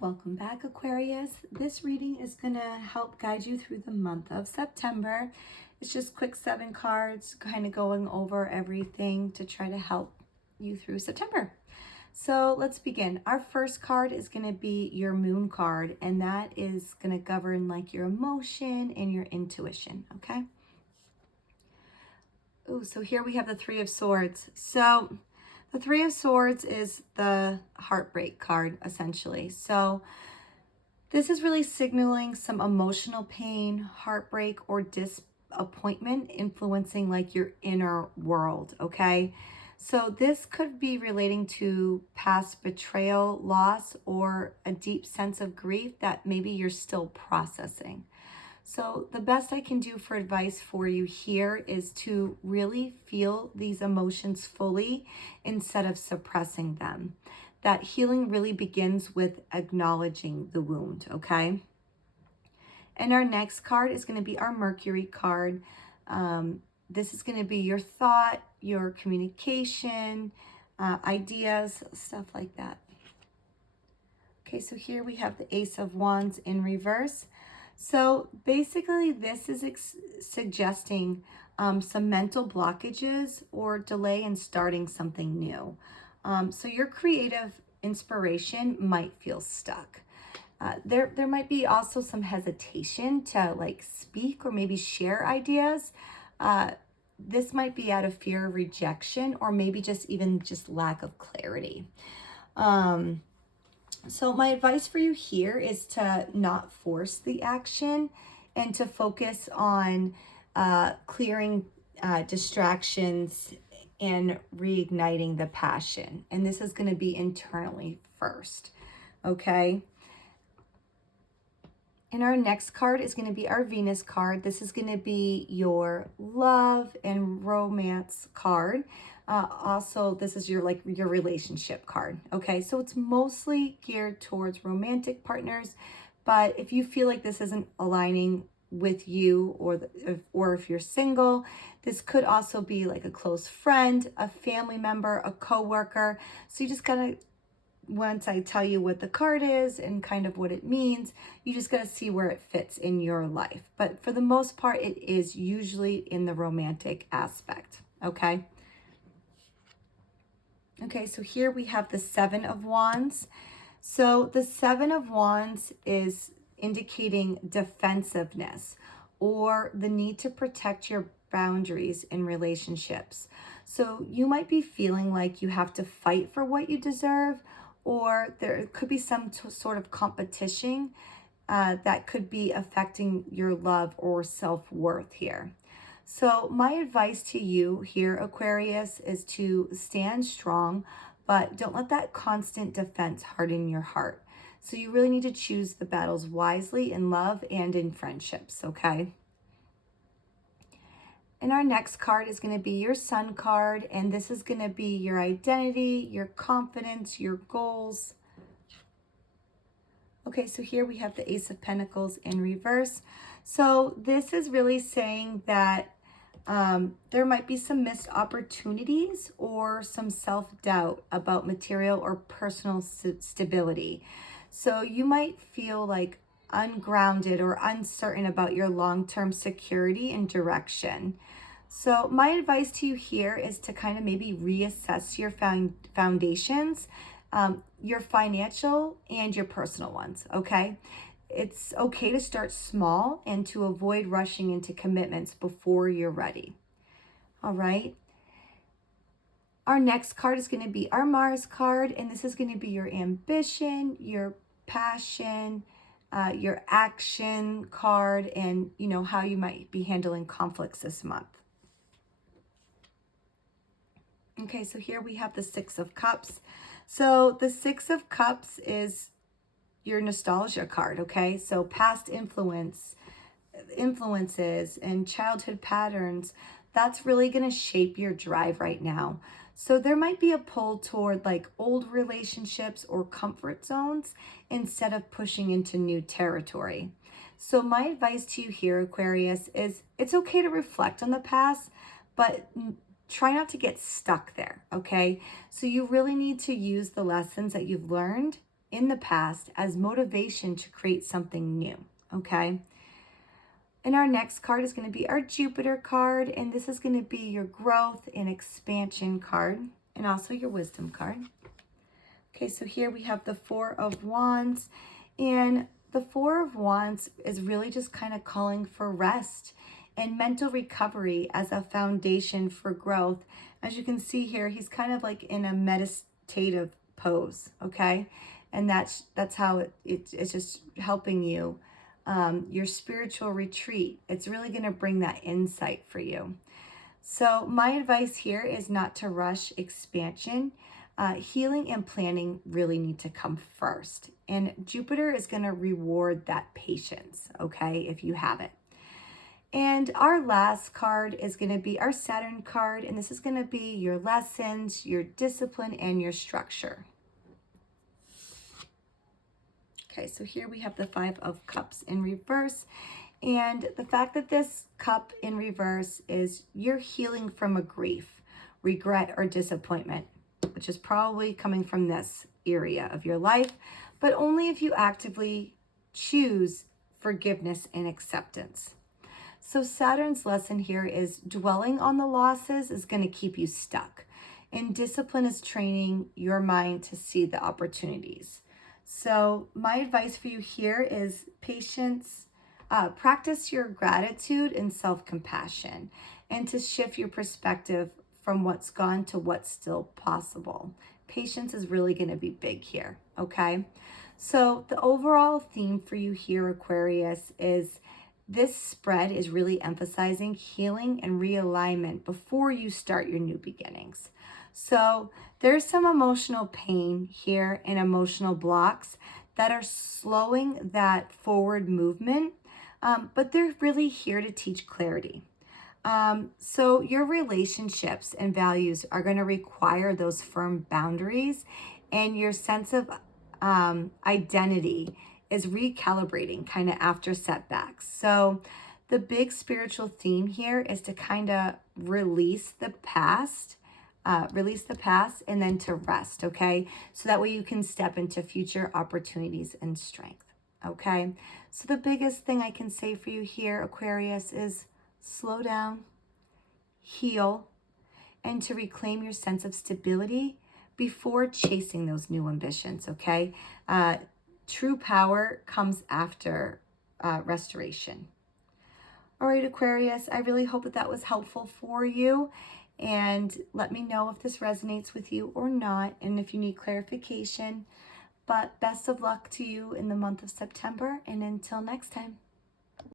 Welcome back, Aquarius. This reading is going to help guide you through the month of September. It's just quick 7 cards, kind of going over everything to try to help you through September. So let's begin. Our first card is going to be your moon card, and that is going to govern like your emotion and your intuition, okay? Oh, so here we have the 3 of Swords. So the 3 of Swords is the heartbreak card, essentially. So this is really signaling some emotional pain, heartbreak, or disappointment influencing like your inner world, okay? So this could be relating to past betrayal, loss, or a deep sense of grief that maybe you're still processing. So the best I can do for advice for you here is to really feel these emotions fully instead of suppressing them. That healing really begins with acknowledging the wound, okay? And our next card is going to be our Mercury card. This is going to be your thought, your communication, ideas, stuff like that. Okay, so here we have the Ace of Wands in reverse. So basically this is suggesting some mental blockages or delay in starting something new. So your creative inspiration might feel stuck. There might be also some hesitation to like speak or maybe share ideas. This might be out of fear of rejection or maybe just lack of clarity. So my advice for you here is to not force the action and to focus on clearing distractions and reigniting the passion. And this is going to be internally first, okay? And our next card is going to be our Venus card. This is going to be your love and romance card. Also, this is your relationship card. Okay, so it's mostly geared towards romantic partners, but if you feel like this isn't aligning with you or if you're single, this could also be like a close friend, a family member, a coworker. So you just gotta, once I tell you what the card is and kind of what it means, you just got to see where it fits in your life. But for the most part, it is usually in the romantic aspect, okay? Okay, so here we have the 7 of Wands. So the 7 of Wands is indicating defensiveness or the need to protect your boundaries in relationships. So you might be feeling like you have to fight for what you deserve, or there could be some sort of competition that could be affecting your love or self-worth here. So my advice to you here, Aquarius, is to stand strong, but don't let that constant defense harden your heart. So you really need to choose the battles wisely in love and in friendships, okay? And our next card is going to be your Sun card, and this is going to be your identity, your confidence, your goals. Okay, so here we have the Ace of Pentacles in reverse. So this is really saying that there might be some missed opportunities or some self-doubt about material or personal stability. So you might feel like ungrounded or uncertain about your long-term security and direction. So my advice to you here is to kind of maybe reassess your foundations, your financial and your personal ones, okay? It's okay to start small and to avoid rushing into commitments before you're ready. All right. Our next card is going to be our Mars card, and this is going to be your ambition, your passion, your action card, and you know how you might be handling conflicts this month. Okay, so here we have the 6 of Cups. So the 6 of Cups is your nostalgia card, okay? So past influences and childhood patterns, that's really going to shape your drive right now. So there might be a pull toward like old relationships or comfort zones instead of pushing into new territory. So my advice to you here, Aquarius, is it's okay to reflect on the past, but try not to get stuck there, okay? So you really need to use the lessons that you've learned in the past as motivation to create something new, okay? And our next card is going to be our Jupiter card, and this is going to be your growth and expansion card, and also your wisdom card. Okay, so here we have the Four of Wands, and the Four of Wands is really just kind of calling for rest and mental recovery as a foundation for growth. As you can see here, he's kind of like in a meditative pose, okay? And that's how it's just helping you. Your spiritual retreat. It's really going to bring that insight for you. So my advice here is not to rush expansion. Healing and planning really need to come first. And Jupiter is going to reward that patience, okay, if you have it. And our last card is going to be our Saturn card. And this is going to be your lessons, your discipline, and your structure. Okay, so here we have the Five of Cups in reverse. And the fact that this cup in reverse is you're healing from a grief, regret, or disappointment, which is probably coming from this area of your life, but only if you actively choose forgiveness and acceptance. So Saturn's lesson here is dwelling on the losses is going to keep you stuck. And discipline is training your mind to see the opportunities. So my advice for you here is patience. Practice your gratitude and self-compassion, and to shift your perspective from what's gone to what's still possible. Patience is really going to be big here, okay? So the overall theme for you here, Aquarius, is this spread is really emphasizing healing and realignment before you start your new beginnings. So there's some emotional pain here and emotional blocks that are slowing that forward movement, but they're really here to teach clarity. So your relationships and values are going to require those firm boundaries, and your sense of identity is recalibrating kind of after setbacks. So the big spiritual theme here is to kind of release the past, and then to rest, okay? So that way you can step into future opportunities and strength, okay? So the biggest thing I can say for you here, Aquarius, is slow down, heal, and to reclaim your sense of stability before chasing those new ambitions, okay? True power comes after restoration. All right, Aquarius, I really hope that that was helpful for you. And let me know if this resonates with you or not, and if you need clarification. But best of luck to you in the month of September, and until next time.